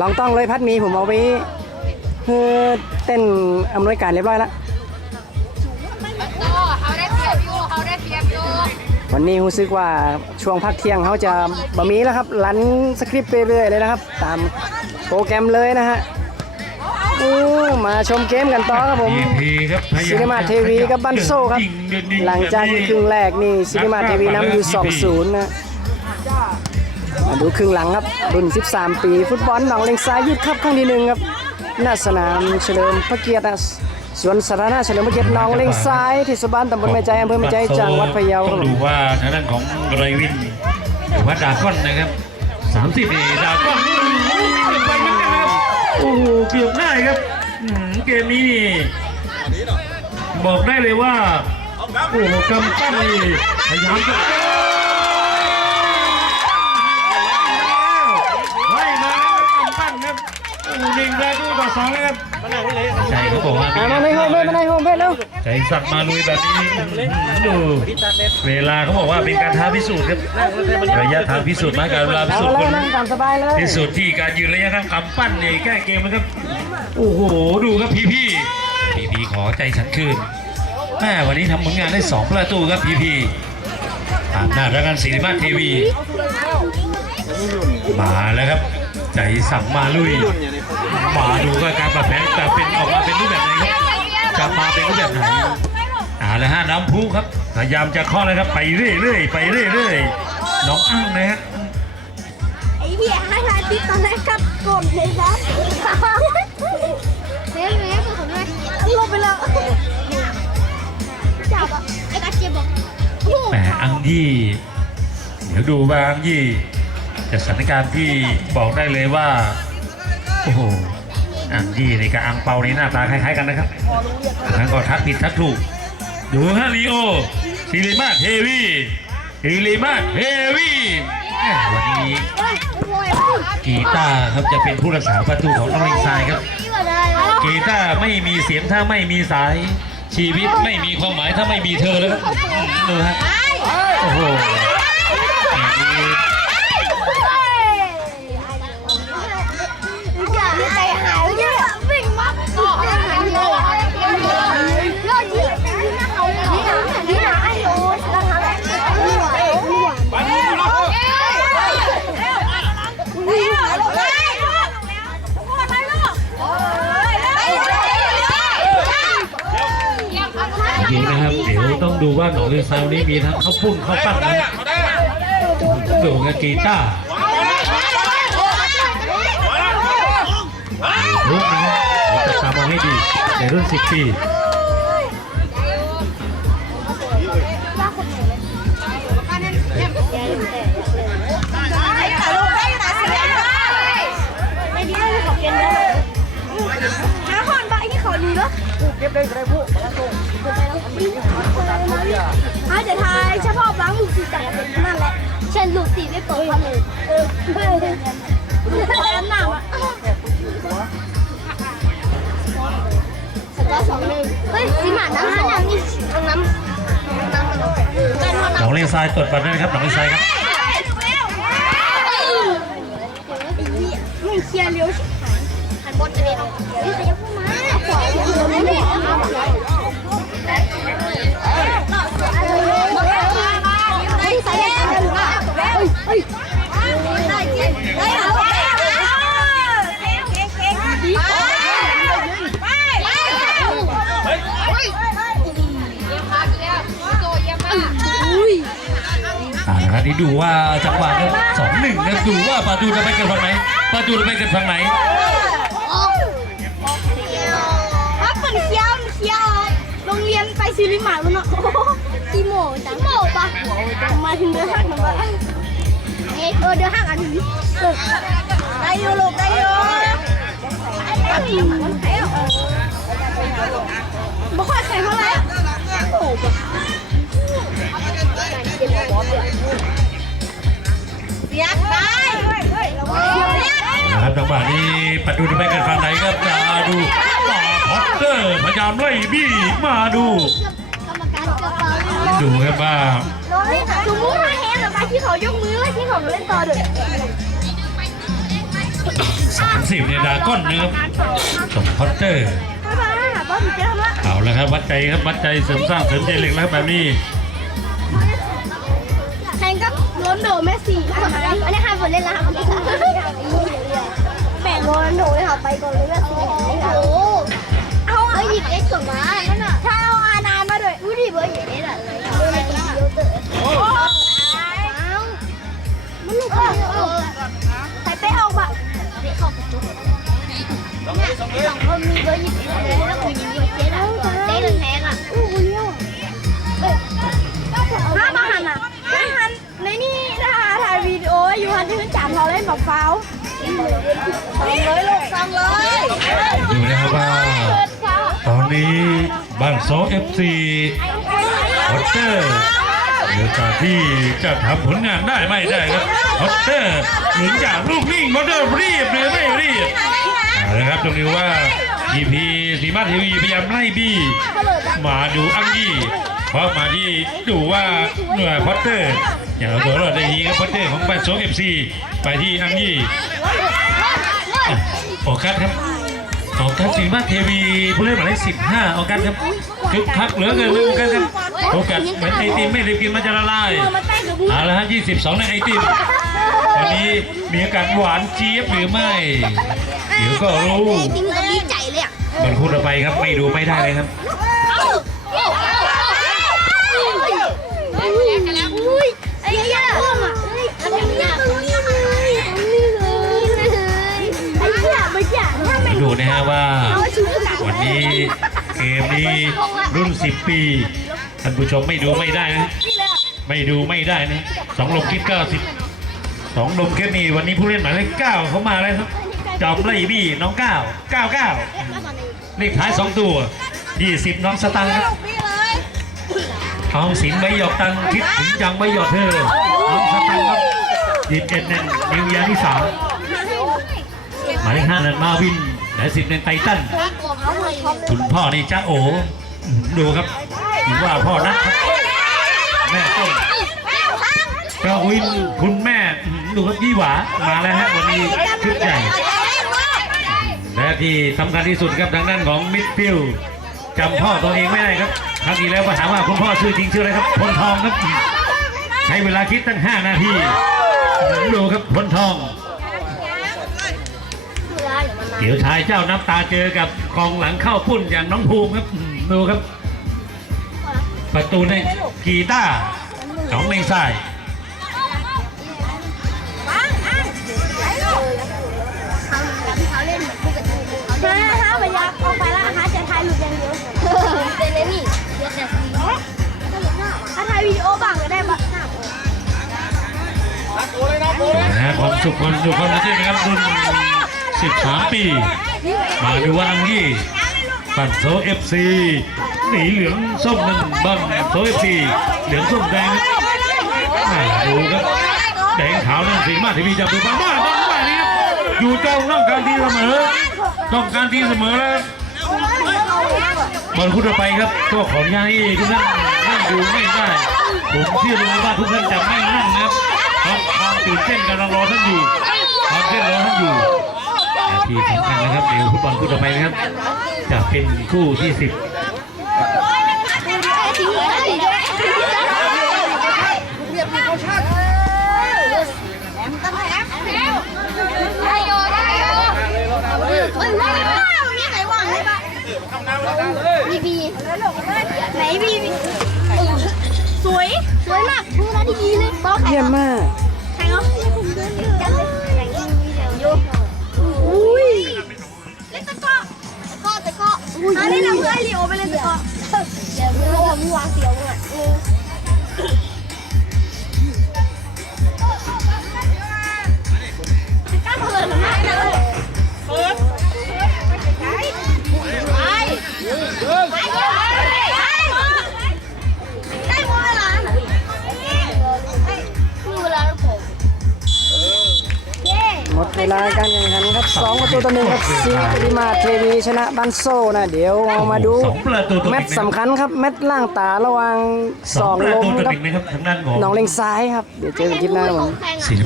ลองต้องเลยพัดหมีผมเอาไว้เพื่อเต้นอำนวยการเรียบร้อยแล้วโอ้เขาได้เปรียบอยู่เขาได้เปรียบอยู่วันนี้รู้สึกว่าช่วงพักเที่ยงเขาจะบะมีแล้วครับรันสคริปต์ไปเรื่อยเลยนะครับ ตามโปรแกรมเลยนะฮะอู้มาชมเกมกันต่อครับผมพีครับพยยซีนีมาเทวีกับบันโซครับยิงเดินยิหลังจากที่ครึ่งแรกนี่ซีนีมาเทวีนำอยู่ 2-0 นะมา ดูครึ่งหลังครับ รุ่น 13 ปี ฟุตบอลหนองเลงซ้ายยืดครับครั้งที่หนึ่งครับ หน้าสนามเฉลิมพระเกียรตินะสวนสาธารณะเฉลิมพระเกียรติหนองเลงซ้ายเทศบาลตำบลแม่ใจอำเภอแม่ใจจังหวัดพะเยาครับดูว่าทางด้านของไรวินหรือว่าดาก้อนนะครับ30นี่ดาก้อนไปเหมือนกันครับโอ้โหเกือบได้ครับเกมนี้นี่บอกได้เลยว่าโอ้โหกำปั้นนี่พยายามจะ สองเลยครับใจเขาบอกว่าอะมาในโฮมเพมาในโฮมเพเร็วใจสั่งมาลุยแบบนี้ดูเวลาเขาบอกว่าเป็นการท้าพิสูจน์ครับระยะทางพิสูจน์มาการเวลาพิเอาสูจน์แล้ควนนั่งตามสบายเลยพิสูจน์ที่การยืนระยะข้างกำปั้นนี่แก้เกมนะครับโอ้โหดูครับพี่พี่พี่พี่ขอใจฉันคืนแม่วันนี้ทำผลงานได้สองประตูครับพี่พี่ผ่านหน้ารักันศิริมาทีวี มาแล้วครับ ใจสั่งมาลุย มาดูว่าการปรับแผนจะเป็นออกมาเป็นรูปแบบไหนครับจะมาเป็นรูปแบบไหนเอาละฮะน้ำพุครับพยายามจะเคาะเลยครับไปเรื่อยๆไปเรื่อยๆน้องอ้างนะฮะไอ้เหี้ยให้ทายติ๊กตอนแรกกับกดเลยนะเซฟเซฟผมด้วยลงไปแล้วจับอะไอ้ตาเจ็บบอกโอ้โหแหมอังยี่เดี๋ยวดูว่าอังยี่จากสถานการณ์ที่บอกได้เลยว่า โอ้โหอังยี่ในกับอังเปาในหน้าตาคล้ายๆกันนะครับทั้งก็ทักผิดทักถูก ดูฮะลีโอซิริมาเทวีซิริมาเทวีแหม่วันนี้กีตาร์ครับจะเป็นผู้รักษาประตูของน้องลิงทรายครับ กีตาร์ไม่มีเสียงถ้าไม่มีสาย ชีวิตไม่มีความหมายถ้าไม่มีเธอแล้วครับดูฮะโอ้โห ต้องดูว่าหนองลิงทราวนี้มีทั้งข้าวปุ้นข้าวปั้นนะดูกับกีตาร์รุ่นะครับจับตามองให้ดีในรุ่น 10 ปีไม่ดีเลยขอเก็นได้น้าหอนใบที่ขอดีแล้วเก็บได้ก็ได้ผู้อาจจะทายเฉพาะบางลูกสีแต่นั่นแหละเช่นลูกสีไม่เปิดพันเลยเออเออแล้วหนาวอะสอร์สองหนึ่งเฮ้ยสีหมาน้ำสองนี่น้ำน้ำน้ำมันกันพอหนน้ำองลิงทรายตรวจบัตรด้วยนะครับหนองลิงทรายครับไม่เคลียร์เลี้ยวชิบหายหันบนจะเด็นนี่ขยับเข้ามา นะครับนี่ดูว่าจังหวะเนี่ยสองหนึ่งนะดูว่าประตูจะไปเกิดฝั่งไหนประตูจะไปเกิดฝั่งไหนถ้าเป็นเคี้ยวเคี้ยวโรงเรียนไปซิริมาแล้วเนาะจีโมจังโมปะมาถึงเดือนห้างกันบ้างเออเดือนห้างอันนี้ได้อยู่ลูกได้อยู่บ่ค่อยแข็งเท่าไหร่โอ้ จังหวะนี้ประตูจะไปเกิดฝั่งไหนครับจะดูต่อพอตเตอร์พยายามไล่บี้มาดู กรรมการจะเปล่าดูครับว่าสมมติถ้าแฮนด์ออกมาที่เขายกมือแล้วที่เขามาเล่นต่อเด้อ30เนี่ยดราก้อนนะครับสมพอตเตอร์บ๊ายบายหาบ้านเจอแล้วเอาละครับวัดใจครับวัดใจเสริมสร้างเสริมใจเหล็กแล้วแบบนี้แทงกับโรนลโดแมสซี่อันนี้ใครฝนเล่นแล้วครับแบ่ง โรนลโดให้เขาไปก่อนเลยแมสซี่โอ้เอาเอาหยิบเอ็กซ์ก่อนมาถ้าเอาอานามาด้วยอุ้ยดิเบอร์หยิบเอ็กซ์อะเลยโอ้มันลูกเออใครไปออกแบบเตะเข้าประตูเนี่ยสองคนมีเบอร์หยิบเอ็กซ์เลยแล้วกูยิงเอ็กซ์แล้วเตะหนึ่งแทงอะอู้หูเลี้ยวห้ามาหันอะห้าหันในนี่นะคะถ่ายวิดีโออยู่หันที่จับเขาเล่นแบบฟาว เลยลูกสองเลยดูนะครับว่า ตอนนี้บ้านโซเอฟซีพอตเตอร์เดี๋ยวจาที่จะทำผลงานได้ไม่ได้ครับพอตเตอร์หนุนจากลูกนิ่งพอเตอร์รีบหรือไม่รีบเอาละครับตรงนี้ว่าทีพีสีมาทีวีพยายามไล่บี้มาดูอังยี่เพราะมาที่ดูว่าหน่วยพอตเตอร์อย่างเอาตัวรอดได้ดีครับพอตเตอร์ของบ้านโซเอฟซีไปที่อังยี่ อะโอกัสครับออกกันสีมาเทวีผู้เล่นหมายเลขสิบห้าออกกันครับคึกคักเหลือเกินเลยออกกันครับโอกาสเหมือนไอติมไม่ได้กินมันจะละลายเอาละฮะยี่สิบสองในไอติมตอนนี้มีอาการหวานเจี๊ยบหรือไม่เดี๋ยวก็รู้จริงก็ดีใจเลยอะมันพูดออกไปครับไม่ดูไม่ได้เลยครับ ดูนะฮะว่า วันนี้เกมนี้รุ่น 10 ปีท่านผู้ชมไม่ดูไม่ได้นะไม่ดูไม่ได้นะสองลมคิดเก้าสิบสองลมคิดนี่วันนี้ผู้เล่นหมายเลขเก้าเขามาแล้วครับจอมไล่บี้น้องเก้าเก้าเก้าเลขท้ายสองตัวยี่สิบน้องสตังค์ครับทองสินใบหยอกตังคิดถึงจังใบหยอดเธอน้องสตังค์ครับยีบเอ็ดเน่นนิวยาที่สามหมายเลขห้านันมาวิน และสิบเน่นไททันคุณพ่อนี่จ้าโอดูครับถือว่าพ่อนักครับแม่ต้นกวินคุณแม่อื้อหือดูครับยี่หวามาแล้วฮะวันนี้ชุดใหญ่และที่สำคัญที่สุดครับทางด้านของมิดฟิลด์จำพ่อตัวเองไม่ได้ครับครั้งที่แล้วมาถามว่าคุณพ่อชื่อจริงชื่ออะไรครับพลทองครับใช้เวลาคิดตั้ง 5 นาทีดูครับพลทอง เดี๋ยวชายเจ้าน้ำตาเจอกับกองหลังเข้าปุ้นอย่างน้องภูมิครับอื้อหือดูครับ ประตูในกีตาร์สองเลงซ้ายห้าห้าพยักออกไปแล้วนะคะจะถ่ายหลุดอย่างเดียวเป็นเลยนี่เดี๋ยวจะถ้าถ่ายวิดีโอบ้างก็ได้บ้างนะฮะความสุขความสุขความสุขนะครับรุ่น 13 ปี มาดูว่าอังยี่ปันโซเอฟซีหนีเหลืองส้มหนึ่งบ้างโซเอฟซีเหลืองส้มแดงอ่าดูครับแดงขาวนั่นสีมาทีวีจับดูบ้างบ้านบ้านบ้านนี้ครับอยู่จองต้องการทีเสมอ ต้องการทีเสมอแล้วบอลคู่ต่อไปครับก็ขออนุญาตให้ทุกท่านนั่งดูไม่ได้ผมเชื่อเลยว่าทุกท่านจะไม่นั่งนะครับเพราะความตื่นเต้นกำลังรอท่านอยู่ความเต้นรอท่านอยู่นา ทีสำคัญนะครับเดี๋ยวฟุตบอลคู่ต่อไปนะครับ จะเป็นคู่ที่สิบได้โยได้โยเอ้ยว้าวมีใครว่างไหมปะบีบีไหนบีบีสวย สวยมากดูนะดีเลยบอลแข่เยี่ยงมมากแข่งเหรอจัดเลยแออะเล่นเอาเพื่อให้ลีโอไปเล่นตะก้อเดี๋ยวลีโอมีวางเสียวมึง ลาการแข่งขันครับสองประตูต่อหนึ่งครับซีปริมาเทวีชนะบันโซนะ เดี๋ยวเอามาดูสองประตูต่อหแมนึ่ตงช์สำคัญครับแมตช์ล่างตาระหว่างสองประลมตูต่อกับหนึ่งนะครับทางด้านของหนองเลงซ้ายครับ เดี๋ยวเจอกันคลิปหน้าครับผมศิล